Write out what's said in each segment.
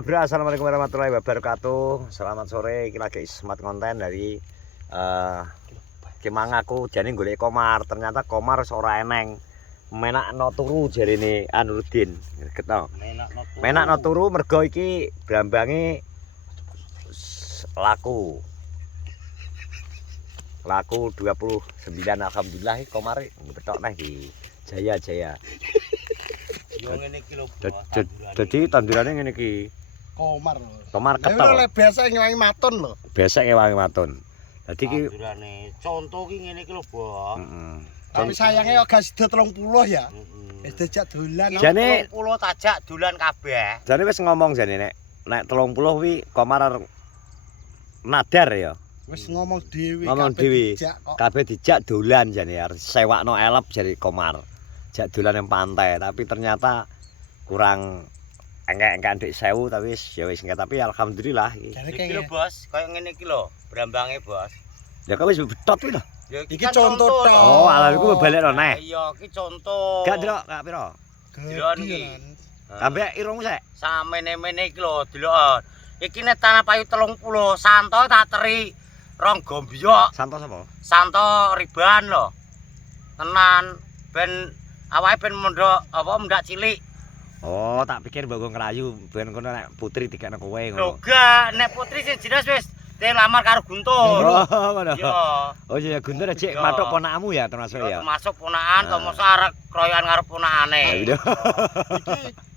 Nah bro, assalamualaikum warahmatullahi wabarakatuh. Selamat sore, iki lagi smart konten dari Kemangaku. Jadi golek komar, ternyata komar ora eneng. Menak no turu jarine Anurudin. Getno. Menak no turu mergo iki brambange laku. Laku 29 alhamdulillah komar betok neh di Jaya. Yo ngene iki lho. Jadi tandurane ngene iki. Komar. Komar ketel. Lha biasa ngewangi maton lho. Biasa ngewangi maton. Dadi iki tandurane conto ki ngene iki lho, Bos. Heeh. Tapi sayangnya yo gak sida 30 ya. Wis dijak dolan. Jane 30 tajak dolan kabeh. Jane wis ngomong jane nek 30 kuwi komar nadar ya. Wis ngomong dhewe kabeh dijak dolan jane arep sewakno elep jare komar. Jak dolan nang pantai tapi ternyata kurang engke-engke ndik 1000 tapi ya wis engke tapi alhamdulillah iki lho Bos, kaya ngene iki lho brambange Bos. Ya kok wis betot kuwi lho. Iki contoh tok. Oh, ala iku balekno neh. Iya, iki contoh. Gak ndelok gak piro? Delok iki. Kabeh irungmu sik. Samene-mene iki lho, delok. Iki nek tanah payu 30, santo tak teri rong gombyok. Santo sapa? Santo riban lho. Tenan ben awake ben mondok apa mendak cilik. Oh, tak pikir mbok ngerayu ben kono nek putri dikekno kowe ngono. Lho gak, nek putri sing jelas wis lamar karo Guntur. Oh, ngono. Iya. Oh iya Guntur cek matuk ponakmu ya termasuk ya. Termasuk ponakan to mosok arek kroyokan karo ponakane.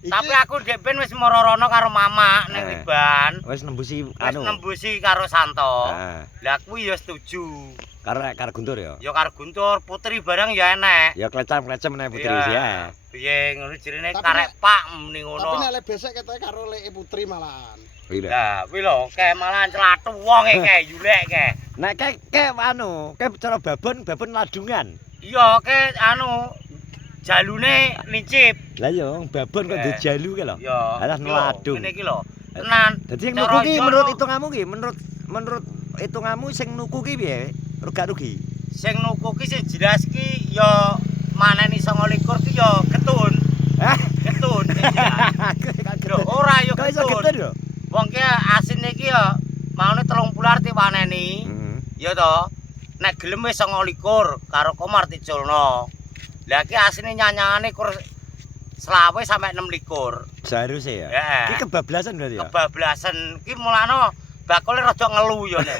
Tapi aku ndek ben wis marorono karo mama ning Riban. Wis nembusi Wis nembusi karo Santo. Lah kuwi ya setuju. Karo Guntur ya. Ya karo Guntur, putri barang ya enek. Ya klecam-klecem nek putri ya. Piye ngono jirine karek pak muni ngono. Tapi nek lek besek ketoke karo leke putri malahan. Lah, kuwi lho, kae malahan celathu wong kae yulek kae. Nek kae anu, kae cara babon ladungan. Iya, kae anu jalune lincip. Lah iya, babon kok dijalu kae lho. Alah neladung. Ngene iki lho. Tenan. Dadi sing nuku ki menurut hitunganmu ki, menurut hitunganmu sing nuku ki piye? Rugi. Sing nuku ki sing jelas ki ya maneni 29 ki ya getun. Getun. Lho, ora ya getun. Kok iso getun lho? Wong ki asine ki ya maune 30 arti paneni. Ya to. Nek gelem wis 29 karo Komar diculno. Lah ki asine nyanyangane kur 20 sampai 26. Seharusnya ya. Ki kebablasan berarti ya. Kebablasan ki mulane bakule rada ngelu ya nek.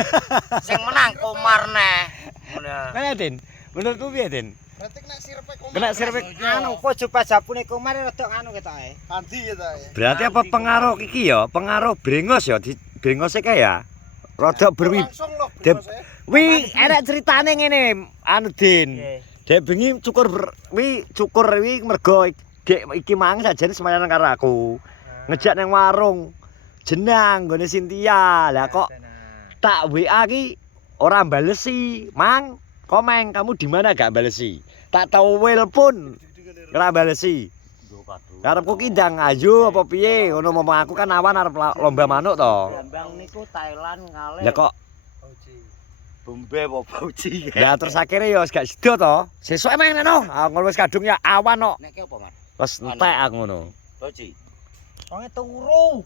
Sing menang Komar neh. Ngono. Kaya Den, menurutmu piye Den? Berarti kena sirepe Komar. Kena sirepe anu pojo pajapune Komar rada anu ketoke. Pandi ya ta. Berarti apa pengaruh iki ya? Pengaruh brengos ya, brengose kae ya. Rada berwi. Wi enak ceritane ngene, anu Din. Dek bengi cukur mergo dek iki mang sajane semayan karo aku. Ngejak nang warung. Jenang nggone Cynthia. Lah kok tak WA ki ora balesi. Mang, komeng kamu di mana gak balesi? Tak tahu welpun ora balesi. Karepku ki ndang ayo apa piye? Ngono momong aku kan awan arep lomba manuk to. Bambang niku Thailand ngalih. Lah kok Bombe apa Bauci? ya terus akhirnya ya gak sida to. Sesuk emang ngono. Ngono wis kadung ya awan kok. Nek apa, Mas? Wis entek aku ngono. Bauci. Wonge turu.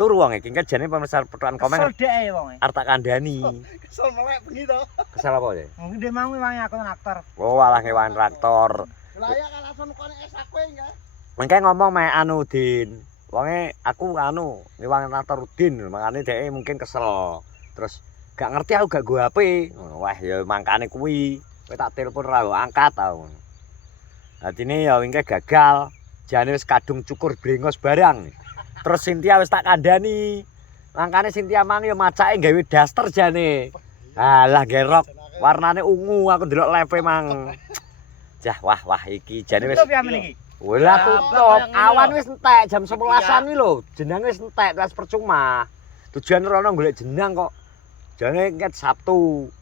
Turu wong iki kan jane pemirsa petukan komen. Kesel dhek wonge. Arta kandhani. Kesel melek bengi to. Kesal apa ya? Wong ndek mau wangi aku traktor. Oh, walah ngewan traktor. Lah ya kan langsung kene es aku ya. Mengke ngomong mek anu Din. Wonge aku anu ngewan traktor Din, makane dhek mungkin kesel. Terus gak ngerti aku gak go HP. Wah, ya mangkane kuwi. Kowe tak telepon ora angkat aku. Dadine ya wingke gagal. Jane wis kadung cukur brengos barang. Terus Cynthia wis tak kandhani. Mangkane Cynthia mang ya macake gawe daster jane. Alah gerok warnane ungu aku ndelok live mang. Jah wah iki jane wis. Tutup ya meniki. Wala tutup. Awan wis entek jam 11-an kuwi lho. Jeneng wis entek wis percuma. Tujuan rono golek jenang kok. Jane ket Sabtu.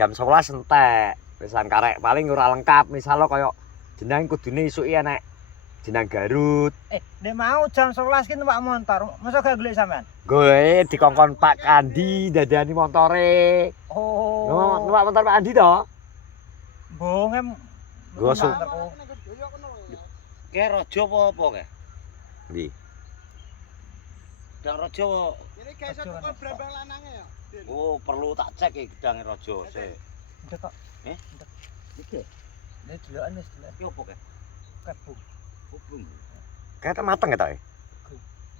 Jam 11 entek. Wisan karek paling ora lengkap misal kaya jenang kudune isuki enek jenang Garut. Nek mau jam 11 ki numpak motor. Masa gak golek sampean? Gue dikongkon Pak Andi dadani motore. Oh. Numpak motor Pak Andi to? Bongem. Gosok. Ke raja apa ke? Ndi? Gedang Raja. Ini guys satu kok brambang lanange ya. Oh, perlu tak cek iki gedange Raja sik. Ndek kok. Iki. Nek delokan wis delok. Iki opo, Kek? Kebung. Kupung. Kayak mateng ya,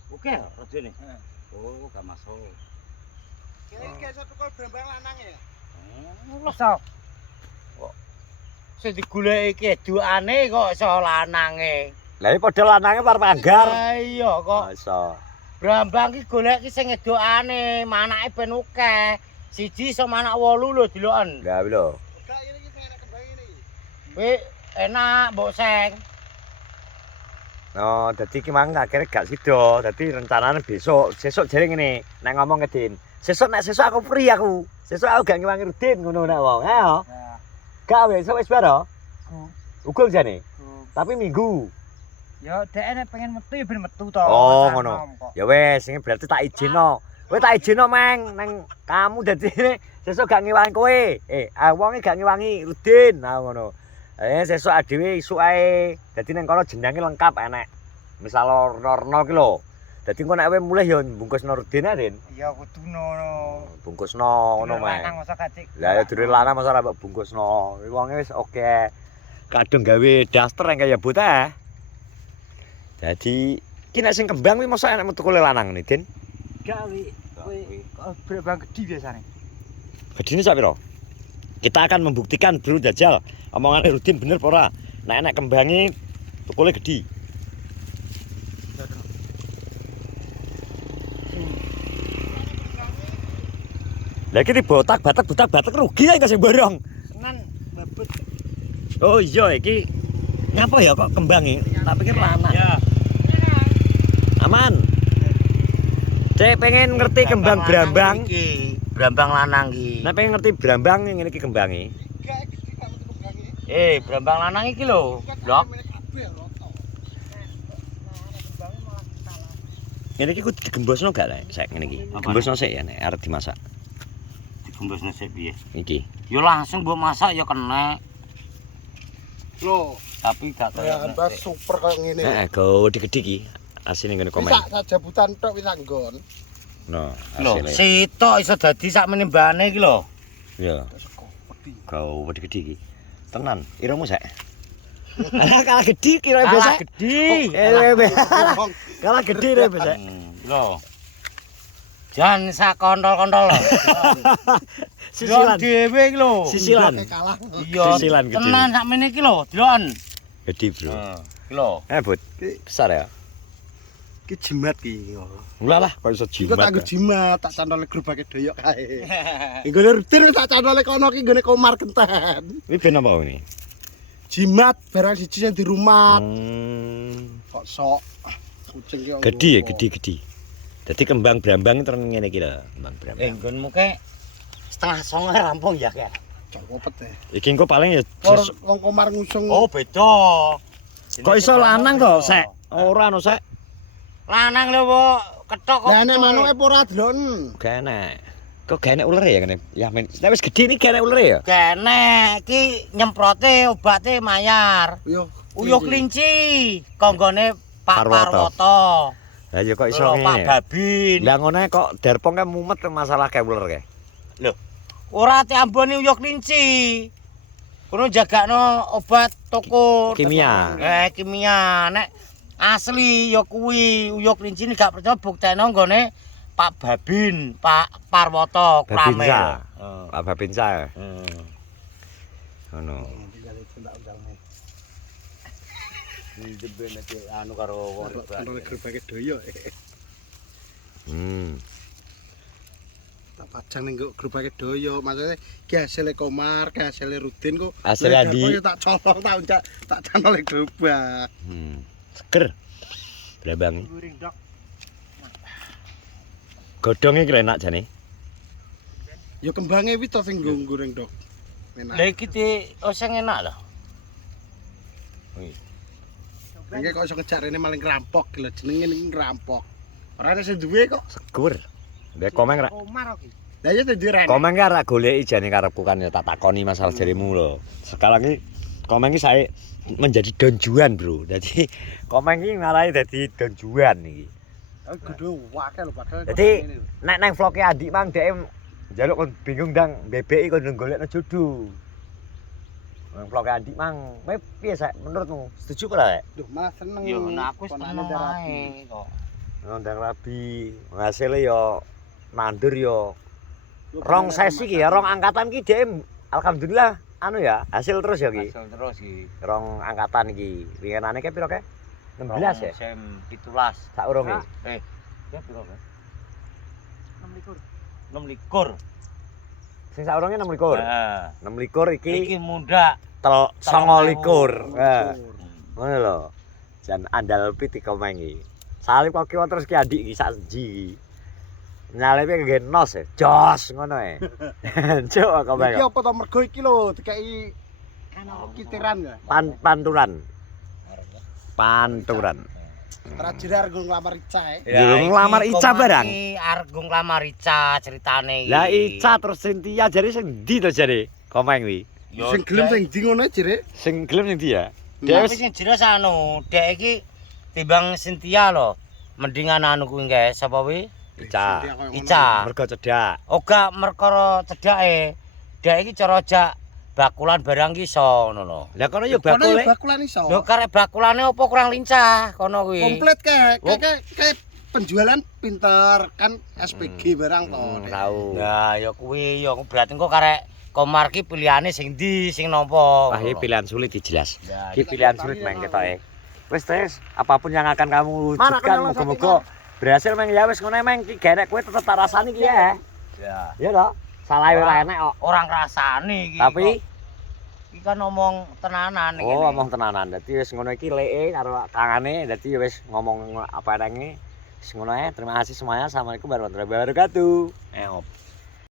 Oke, Raja nih. Oh, gak masuk. Ini guys satu kok brambang lanange ya. Iso. Sing digoleki iki duane kok iso lanange. Lah iki padha lanange par panggar. Ah, iya kok. Iso. Brambang ki golek ki sing edokane, manake ben akeh. Siji iso manak 8 lho deloken. Lah lho. Enggak ini sing enak kembang ini. Kuwi enak mbok seng. Oh, dadi ki mang akhirnya gak sida. Dadi rencanane besok, sesuk jare ngene, nek ngomong ke Din. Sesuk aku free aku. Sesuk aku gak ngewangi Rudin ngono nek wong. Ha yo. Ya. Gak wis wis baro. Ugul jane. Ku. Tapi minggu. Ya dhek nek pengen metu ya ben metu to. Oh, ngono. Ya wis, sing berarti tak izinno. Kowe tak izinno, Mang, nang kamu dadi sesuk gak ngewangi kowe. Wonge gak ngewangi Rudin. Nah ngono. Sesuk dhewe isuk ae. Dadi nang kono jenenge lengkap enek. Misal orno ki lho. Dadi engko nek kowe mulih ya bungkusno Rudin ae, Din. Ya kuduno. Bungkusno ngono, Mang. Lanang masa gacik. Lah ya dure lanang masa ora mbok bungkusno. Wonge wis oke. Kadung gawe daster yang kaya buta. Jadi ki nek sing kembang kuwi mosok enek metu kule lanang nih, Din. Gawe kok brambang gede biasane. Gedine sak pira? Kita akan membuktikan Bro Jajal omongan Rudin bener apa ora. Nek enek kembange tukule gede. Lah iki dibotak-batek rugi ya kasih borong. Senan babut. Oh iya iki ngapa ya kok kembange? Tak pikir lanang. Ya. Aman. Cek pengen ngerti kembang brambang. Brambang lanang iki. Nek pengen ngerti brambang ngene iki kembange. Enggak gede gak metu kembange. Brambang lanang iki lho. Blok. Kabeh roto. Ngene iki kudu digembosno gak lek sek ngene iki. Gembosno sik ya nek arep dimasak. Digembosno sik piye? Iki. Ya langsung mbok masak ya kena. Loh, Tapi gak ya kaya ambas super kayak ngene. Heeh, gede-gede iki. Asine ngene komen. Bisa sak jabutan tok wis anggon. No, lho, asine. sitok iso dadi sak menimbane iki lho. Ya, kau gede-gede iki. Tenan, iramu sek. Kalah gede kira Kalah besek. gede. Kalah gede re besek. Lho. Jan sak kontol-kontol lho. Sisilan. Dhewe iki lho. Sisilan. Kalah. Iya. Sisilan gede. Tenan sakmene iki lho, deloken. Gede, Bro. Iki lho. Bud. Besar ya. Ki jimat ki. Enggak lah, kok iso Iku tak jimat. jimat, tak cantole gerobake doyok kae. Nggone Rudin tak cantole kono ki nggone Komar Genten. Ini ben apa ini? Jimat barang siji sing di rumah. Kok sok kucing ki. Gede ya, gede. Jadi kembang brambang terus ngene iki lho, kembang brambang. Nggonmu ke setengah songo rampung ya kayak. Copet e. Iki engko paling ya Wong Komar ngusung. Oh, beda. kok iso lanang to, Sek? Ora no, Sek. Lanang lho, Pak. Ketok kok. Lah nek manuke ora delon. Gak enak. Kok gak enak uler ya ngene? Ya men. Nek wis gede iki gak enak uler ya? Kene iki nyemprote obate mayar. Yo. Uyuh kelinci konggone Pak Parwoto. Parwoto. Lah ya kok iso Lho, Pak ngene. Babin. Lah ngono kok derpong kan mumet masalah kayak uler kae. Ora diamboni uyuh kelinci. Kono jagakno obat toko Kimia. Kimia. Nek asli ya kuwi uyuh kelinci ini gak percaya buktekno nggone Pak Babin, Pak Parwoto Kramel. Babinsa. Pak Babinsa. Ngono. Anu karo wong Cantole gerobake doyok. Tak pajang ning gerobake doyok. Maksudnya ki hasile Komar, ki hasile Rudin kok. Hasil Lah, Andi. derpok tak colong tak cantole gerobak. Seger. Brambang. Guring dok. Godhonge ki enak jane. Ya kembange wis to sing nggo goreng dok. Enak. Lah iki sing enak lho. Engke kok iso ngejak rene maling rampok lho jenenge ning rampok. Ora ana sing duwe kok. Seger. Mbek komeng ra. Komar iki. Lah ya dadi rene. Komeng ki arek goleki jane karepku kan ya tak takoni masalah jarimu lho. Sekarang iki komeng ki saya menjadi Don Juan, Bro. Jadi komeng ki ngarahi dadi Don Juan iki. Kudu wae lho padahal. Jadi nek nang vloge Adik mang dhek njaluk kon bingung ndang bebeki kon golekno jodoh. Nang vloge Adik mang, kowe piye sak menurutmu? Setuju ora, Rek? Duh, malah seneng. Yo aku wis ponakane seneng Rabi. ae kok. Ngondang rabi, hasilnya yo nandur yo rong sesi ki ya, rong angkatan ki dhek alhamdulillah anu ya, hasil terus ya ki. Hasil terus iki. Rong angkatan iki. Winginane ke piro ke? 16 ya? Sem 17. Sak urunge. Ya piro ke? 26. 26. Sing sak urunge 26. Heeh. 26 iki Iki muda. 29. Nah, ngono lho. Jan andal piti komeng iki. Salip kok kiwa terus ki Adik iki sak seji iki. Nyalipe nggen nos e. Jos ngono e. Cuk komeng. Iki apa to mergo iki lho dikai kitiran ya. Panturan. Panturan. Trajerar nggo nglamar Ica e. Ya, nglamar Ica barang. Iki arep nggo nglamar Ica ceritane iki. Lah Ica terus Cynthia jare sing ndi to jare? Komeng kuwi. Yo, Sing gelem sing ndi ngono jere. Sing gelem sing ndi ya? Dek Des sing jelas anu, dek iki timbang Cynthia lho. Mendingan anu kuwi nggih, sapa kuwi? Ica. Ica. Mergo cedak. Oga merkara cedake. Dek iki cara jak bakulan barang ki iso ngono lho. Lah kono ya Kono bakule. bakulan iso. Lho karek bakulane apa kurang lincah kono kuwi. Komplit kayak penjualan pinter kan SPG barang to. Tahu. Nah, ya kuwi ya berarti engko karek Komar ki pilihane sing ndi, sing nopo. Wah, ini pilihan sulit dijelas. Ya, Ini pilihan sulit meng ketoke. Wis apapun yang akan kamu Mana wujudkan kalau moga-moga berhasil meng ya wis ngono meng ki genek kowe tetep tak rasani ki ya. ya. Ya toh? Salah ora enek kok. Orang rasane iki. Tapi iki kan ngomong tenanan iki. oh ngomong tenanan. Dadi wis ngono iki leke karo kangane dadi wis ngomong apa enenge. Wis ngono ae. Terima kasih semuanya. Assalamualaikum warahmatullahi wabarakatuh.